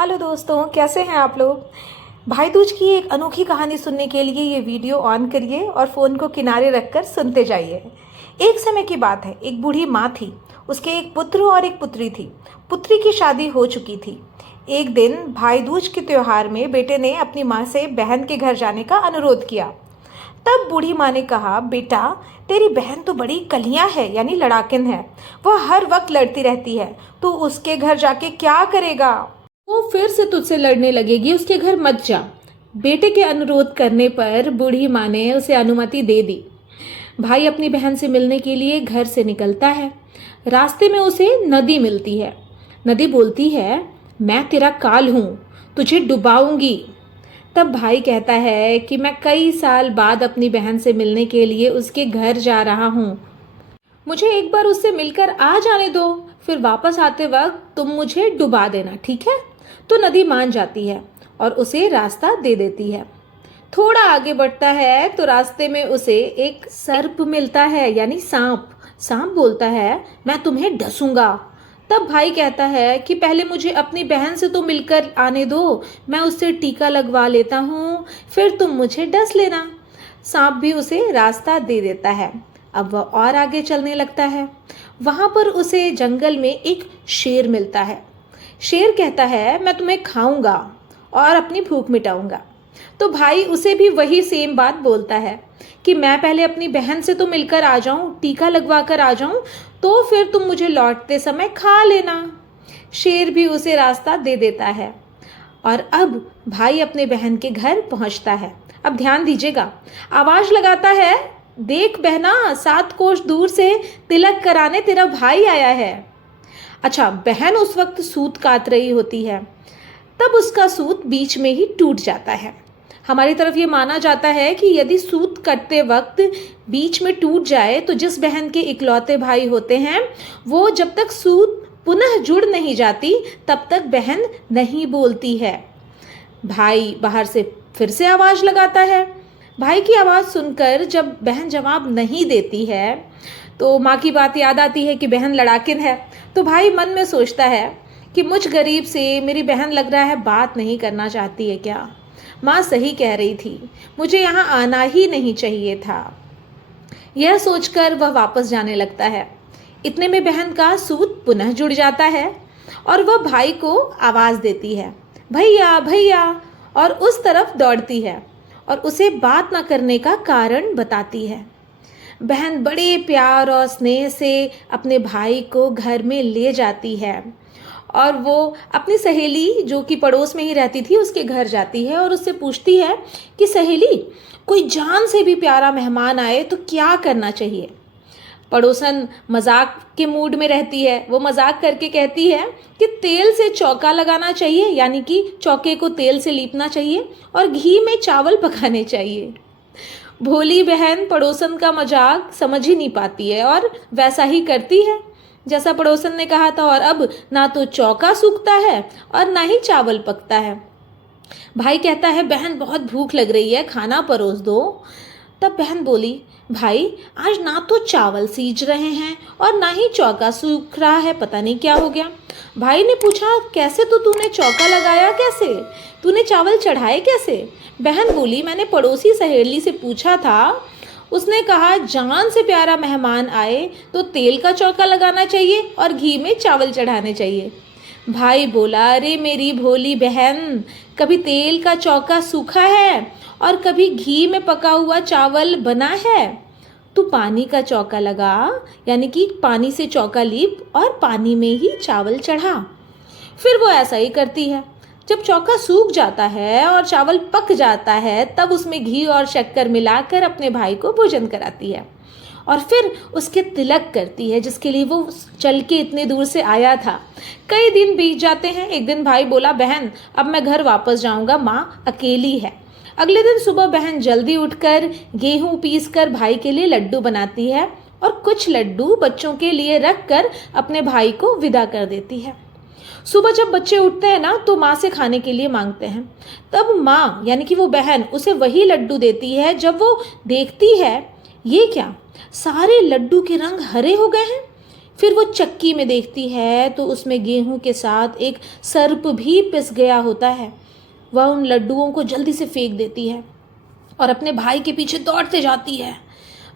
Hello दोस्तों, कैसे हैं आप लोग। भाई दूज की एक अनोखी कहानी सुनने के लिए ये वीडियो ऑन करिए और फ़ोन को किनारे रखकर सुनते जाइए। एक समय की बात है, एक बूढ़ी माँ थी। उसके एक पुत्र और एक पुत्री थी। पुत्री की शादी हो चुकी थी। एक दिन भाई दूज के त्योहार में बेटे ने अपनी माँ से बहन के घर जाने का अनुरोध किया। तब बूढ़ी माँ ने कहा, बेटा तेरी बहन तो बड़ी कलियाँ है, यानी लड़ाकिन है। वह हर वक्त लड़ती रहती है। तू उसके घर जाके क्या करेगा। वो फिर से तुझसे लड़ने लगेगी, उसके घर मत जा। बेटे के अनुरोध करने पर बूढ़ी माँ ने उसे अनुमति दे दी। भाई अपनी बहन से मिलने के लिए घर से निकलता है। रास्ते में उसे नदी मिलती है। नदी बोलती है, मैं तेरा काल हूँ, तुझे डुबाऊंगी। तब भाई कहता है कि मैं कई साल बाद अपनी बहन से मिलने के लिए उसके घर जा रहा हूँ। मुझे एक बार उससे मिलकर आ जाने दो, फिर वापस आते वक्त तुम मुझे डुबा देना, ठीक है। तो नदी मान जाती है और उसे रास्ता दे देती है। थोड़ा आगे बढ़ता है तो रास्ते में उसे एक सर्प मिलता है, यानी सांप। सांप बोलता है, मैं तुम्हें डसूंगा। तब भाई कहता है कि पहले मुझे अपनी बहन से तो मिलकर आने दो, मैं उससे टीका लगवा लेता हूँ, फिर तुम मुझे डस लेना। सांप भी उसे रास्ता दे देता है। अब वह और आगे चलने लगता है। वहाँ पर उसे जंगल में एक शेर मिलता है। शेर कहता है, मैं तुम्हें खाऊंगा और अपनी भूख मिटाऊंगा। तो भाई उसे भी वही सेम बात बोलता है कि मैं पहले अपनी बहन से तो मिलकर आ जाऊं, टीका लगवा कर आ जाऊं, तो फिर तुम मुझे लौटते समय खा लेना। शेर भी उसे रास्ता दे देता है और अब भाई अपने बहन के घर पहुंचता है। अब ध्यान दीजिएगा, आवाज लगाता है, देख बहना, 7 कोस दूर से तिलक कराने तेरा भाई आया है। अच्छा, बहन उस वक्त सूत काट रही होती है। तब उसका सूत बीच में ही टूट जाता है। हमारी तरफ ये माना जाता है कि यदि सूत कटते वक्त बीच में टूट जाए तो जिस बहन के इकलौते भाई होते हैं, वो जब तक सूत पुनः जुड़ नहीं जाती तब तक बहन नहीं बोलती है। भाई बाहर से फिर से आवाज लगाता है। भाई की आवाज़ सुनकर जब बहन जवाब नहीं देती है तो माँ की बात याद आती है कि बहन लड़ाकिन है। तो भाई मन में सोचता है कि मुझ गरीब से मेरी बहन लग रहा है बात नहीं करना चाहती है क्या। माँ सही कह रही थी, मुझे यहाँ आना ही नहीं चाहिए था। यह सोचकर वह वापस जाने लगता है। इतने में बहन का सूत पुनः जुड़ जाता है और वह भाई को आवाज़ देती है, भैया भैया, और उस तरफ दौड़ती है और उसे बात न करने का कारण बताती है। बहन बड़े प्यार और स्नेह से अपने भाई को घर में ले जाती है और वो अपनी सहेली जो कि पड़ोस में ही रहती थी उसके घर जाती है और उससे पूछती है कि सहेली, कोई जान से भी प्यारा मेहमान आए तो क्या करना चाहिए। पड़ोसन मजाक के मूड में रहती है। वो मजाक करके कहती है कि तेल से चौका लगाना चाहिए, यानी कि चौके को तेल से लीपना चाहिए और घी में चावल पकाने चाहिए। भोली बहन पड़ोसन का मजाक समझ ही नहीं पाती है और वैसा ही करती है जैसा पड़ोसन ने कहा था, और अब ना तो चौका सूखता है और ना ही चावल पकता है। भाई कहता है, बहन बहुत भूख लग रही है, खाना परोस दो। तब बहन बोली, भाई आज ना तो चावल सीज रहे हैं और ना ही चौका सूख रहा है, पता नहीं क्या हो गया। भाई ने पूछा, कैसे तो तूने चौका लगाया कैसे, तूने चावल चढ़ाए कैसे। बहन बोली, मैंने पड़ोसी सहेली से पूछा था, उसने कहा जान से प्यारा मेहमान आए तो तेल का चौका लगाना चाहिए और घी में चावल चढ़ाने चाहिए। भाई बोला, अरे मेरी भोली बहन, कभी तेल का चौका सूखा है और कभी घी में पका हुआ चावल बना है। तू पानी का चौका लगा, यानी कि पानी से चौका लीप और पानी में ही चावल चढ़ा। फिर वो ऐसा ही करती है। जब चौका सूख जाता है और चावल पक जाता है तब उसमें घी और शक्कर मिलाकर अपने भाई को भोजन कराती है और फिर उसके तिलक करती है जिसके लिए वो चल के इतने दूर से आया था। कई दिन बीत जाते हैं। एक दिन भाई बोला, बहन अब मैं घर वापस जाऊंगा, माँ अकेली है। अगले दिन सुबह बहन जल्दी उठकर गेहूं पीसकर भाई के लिए लड्डू बनाती है और कुछ लड्डू बच्चों के लिए रख कर अपने भाई को विदा कर देती है। सुबह जब बच्चे उठते हैं ना तो माँ से खाने के लिए मांगते हैं। तब माँ यानी कि वो बहन उसे वही लड्डू देती है। जब वो देखती है, ये क्या, सारे लड्डू के रंग हरे हो गए हैं। फिर वो चक्की में देखती है तो उसमें गेहूं के साथ एक सर्प भी पिस गया होता है। वह उन लड्डुओं को जल्दी से फेंक देती है और अपने भाई के पीछे दौड़ते जाती है।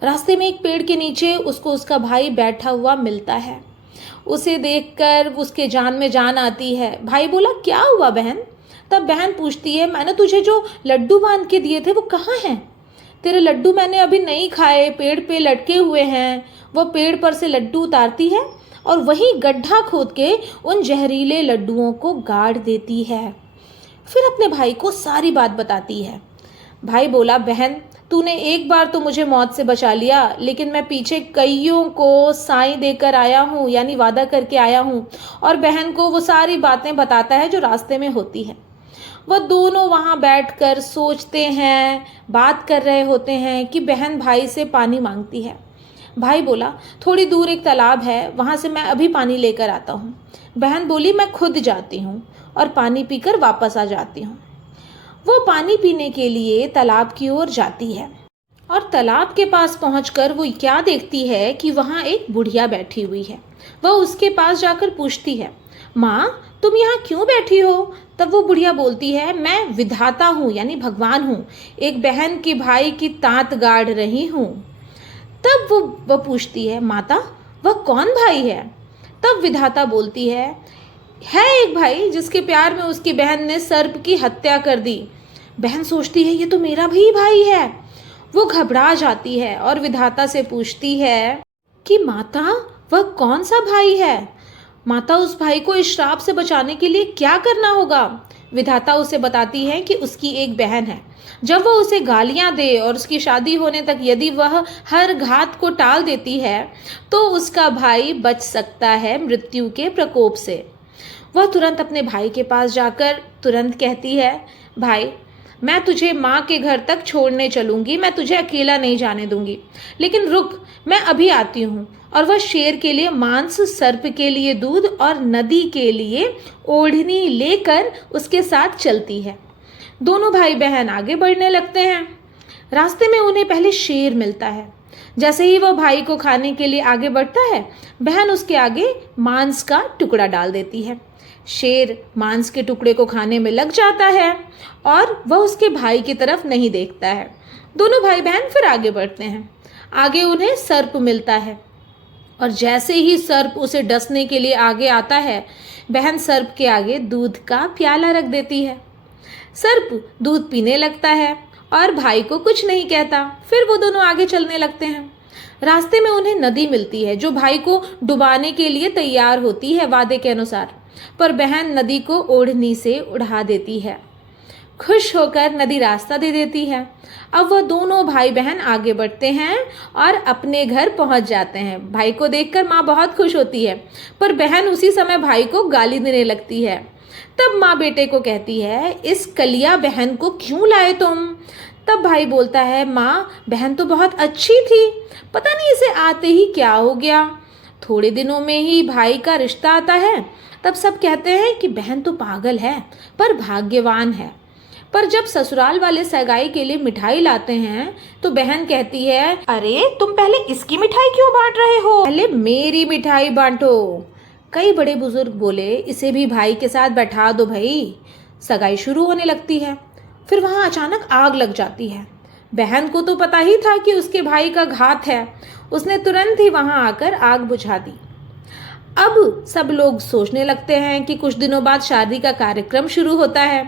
रास्ते में एक पेड़ के नीचे उसको उसका भाई बैठा हुआ मिलता है। उसे देखकर उसके जान में जान आती है। भाई बोला, क्या हुआ बहन? तब बहन पूछती है, मैंने तुझे जो लड्डू बांध के दिए थे वो कहाँ हैं? तेरे लड्डू मैंने अभी नहीं खाए, पेड़ पे लटके हुए हैं। वो पेड़ पर से लड्डू उतारती है और वही गड्ढा खोद के उन जहरीले लड्डुओं को गाड़ देती है। फिर अपने भाई को सारी बात बताती है। भाई बोला, बहन तूने एक बार तो मुझे मौत से बचा लिया, लेकिन मैं पीछे कईयों को साई देकर आया हूँ, यानी वादा करके आया हूँ। और बहन को वो सारी बातें बताता है जो रास्ते में होती है। वह दोनों वहाँ बैठकर सोचते हैं, बात कर रहे होते हैं कि बहन भाई से पानी मांगती है। भाई बोला, थोड़ी दूर एक तालाब है, वहाँ से मैं अभी पानी लेकर आता हूँ। बहन बोली, मैं खुद जाती हूँ और पानी पीकर वापस आ जाती हूँ। वो पानी पीने के लिए तालाब की ओर जाती है और तालाब के पास पहुंचकर वो क्या देखती है कि वहाँ एक बुढ़िया बैठी हुई है। वह उसके पास जाकर पूछती है, माँ तुम यहाँ क्यों बैठी हो? तब वो बुढ़िया बोलती है, मैं विधाता हूँ, यानी भगवान हूँ, एक बहन की भाई की तांत गाड़ रही हूँ। तब वो पूछती है, माता वह कौन भाई है? तब विधाता बोलती है एक भाई जिसके प्यार में उसकी बहन ने सर्प की हत्या कर दी। बहन सोचती है, ये तो मेरा भी भाई है। वो घबरा जाती है और विधाता से पूछती है कि माता वह कौन सा भाई है? माता, उस भाई को इस श्राप से बचाने के लिए क्या करना होगा? विधाता उसे बताती है कि उसकी एक बहन है। जब वह उसे गालियां दे और उसकी शादी होने तक यदि वह हर घात को टाल देती है तो उसका भाई बच सकता है मृत्यु के प्रकोप से। वह तुरंत अपने भाई के पास जाकर तुरंत कहती है, भाई मैं तुझे माँ के घर तक छोड़ने चलूँगी, मैं तुझे अकेला नहीं जाने दूंगी, लेकिन रुक, मैं अभी आती हूँ। और वह शेर के लिए मांस, सर्प के लिए दूध और नदी के लिए ओढ़नी लेकर उसके साथ चलती है। दोनों भाई बहन आगे बढ़ने लगते हैं। रास्ते में उन्हें पहले शेर मिलता है। जैसे ही वह भाई को खाने के लिए आगे बढ़ता है, बहन उसके आगे मांस का टुकड़ा डाल देती है। शेर मांस के टुकड़े को खाने में लग जाता है और वह उसके भाई की तरफ नहीं देखता है। दोनों भाई बहन फिर आगे बढ़ते हैं। आगे उन्हें सर्प मिलता है और जैसे ही सर्प उसे डसने के लिए आगे आता है, बहन सर्प के आगे दूध का प्याला रख देती है। सर्प दूध पीने लगता है और भाई को कुछ नहीं कहता। फिर वो दोनों आगे चलने लगते हैं। रास्ते में उन्हें नदी मिलती है जो भाई को डुबाने के लिए तैयार होती है वादे के अनुसार, पर बहन नदी को ओढ़नी से उड़ा देती है। खुश होकर नदी रास्ता दे देती है। अब वह दोनों भाई बहन आगे बढ़ते हैं और अपने घर पहुंच जाते हैं। भाई को देखकर माँ बहुत खुश होती है, पर बहन उसी समय भाई को गाली देने लगती है। तब माँ बेटे को कहती है, इस कलिया बहन को क्यों लाए तुम? तब भाई बोलता है, माँ बहन तो बहुत अच्छी थी, पता नहीं इसे आते ही क्या हो गया। थोड़े दिनों में ही भाई का रिश्ता आता है। तब सब कहते हैं कि बहन तो पागल है पर भाग्यवान है। पर जब ससुराल वाले सगाई के लिए मिठाई लाते हैं तो बहन कहती है, अरे तुम पहले इसकी मिठाई क्यों बांट रहे हो? पहले मेरी मिठाई बांटो। कई बड़े बुजुर्ग बोले, इसे भी भाई के साथ बैठा दो भाई। सगाई शुरू होने लगती है। फिर वहाँ अचानक आग लग जाती है। बहन को तो पता ही था कि उसके भाई का घात है। उसने तुरंत ही वहाँ आकर आग बुझा दी। अब सब लोग सोचने लगते हैं कि कुछ दिनों बाद शादी का कार्यक्रम शुरू होता है,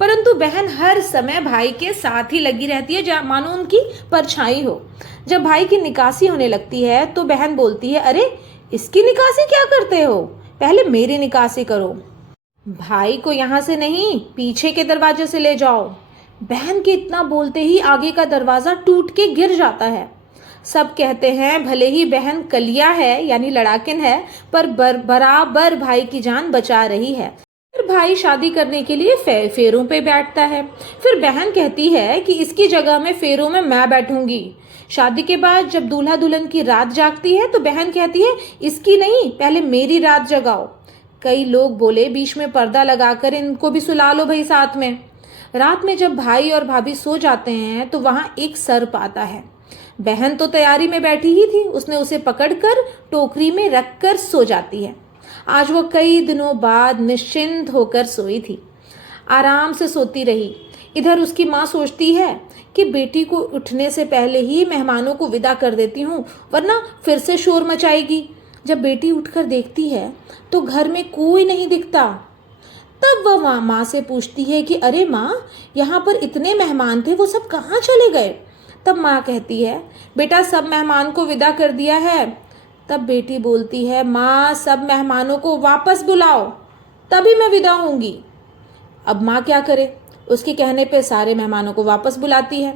परंतु बहन हर समय भाई के साथ ही लगी रहती है, मानो उनकी परछाई हो। जब भाई की निकासी होने लगती है तो बहन बोलती है, अरे इसकी निकासी क्या करते हो, पहले मेरी निकासी करो। भाई को यहाँ से नहीं, पीछे के दरवाजे से ले जाओ। बहन के इतना बोलते ही आगे का दरवाजा टूट के गिर जाता है। सब कहते हैं भले ही बहन कलिया है यानी लड़ाकिन है, पर बराबर भाई की जान बचा रही है। फिर भाई शादी करने के लिए फेरों पे बैठता है। फिर बहन कहती है कि इसकी जगह में फेरों में मैं बैठूंगी। शादी के बाद जब दूल्हा दुल्हन की रात जागती है तो बहन कहती है, इसकी नहीं, पहले मेरी रात जगाओ। कई लोग बोले, बीच में पर्दा लगाकर इनको भी सुला लो भाई साथ में। रात में जब भाई और भाभी सो जाते हैं तो वहाँ एक सर्प आता है। बहन तो तैयारी में बैठी ही थी, उसने उसे पकड़कर टोकरी में रखकर सो जाती है। आज वो कई दिनों बाद निश्चिंत होकर सोई थी, आराम से सोती रही। इधर उसकी माँ सोचती है कि बेटी को उठने से पहले ही मेहमानों को विदा कर देती हूँ, वरना फिर से शोर मचाएगी। जब बेटी उठकर देखती है तो घर में कोई नहीं दिखता। तब वह माँ से पूछती है कि अरे माँ, यहाँ पर इतने मेहमान थे, वो सब कहाँ चले गए? तब माँ कहती है, बेटा सब मेहमान को विदा कर दिया है। तब बेटी बोलती है, माँ सब मेहमानों को वापस बुलाओ, तभी मैं विदा होंगी। अब माँ क्या करे, उसके कहने पे सारे मेहमानों को वापस बुलाती है।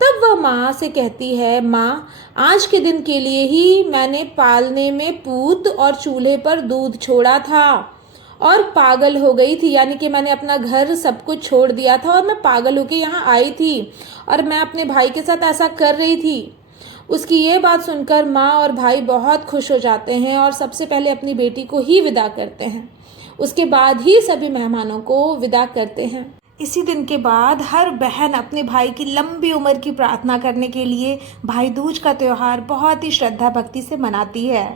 तब वह माँ से कहती है, माँ आज के दिन के लिए ही मैंने पालने में पूत और चूल्हे पर दूध छोड़ा था और पागल हो गई थी, यानी कि मैंने अपना घर सब कुछ छोड़ दिया था और मैं पागल होकर यहाँ आई थी और मैं अपने भाई के साथ ऐसा कर रही थी। उसकी ये बात सुनकर माँ और भाई बहुत खुश हो जाते हैं और सबसे पहले अपनी बेटी को ही विदा करते हैं, उसके बाद ही सभी मेहमानों को विदा करते हैं। इसी दिन के बाद हर बहन अपने भाई की लंबी उम्र की प्रार्थना करने के लिए भाई दूज का त्यौहार बहुत ही श्रद्धा भक्ति से मनाती है।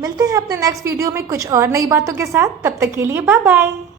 मिलते हैं अपने नेक्स्ट वीडियो में कुछ और नई बातों के साथ, तब तक के लिए बाय बाय।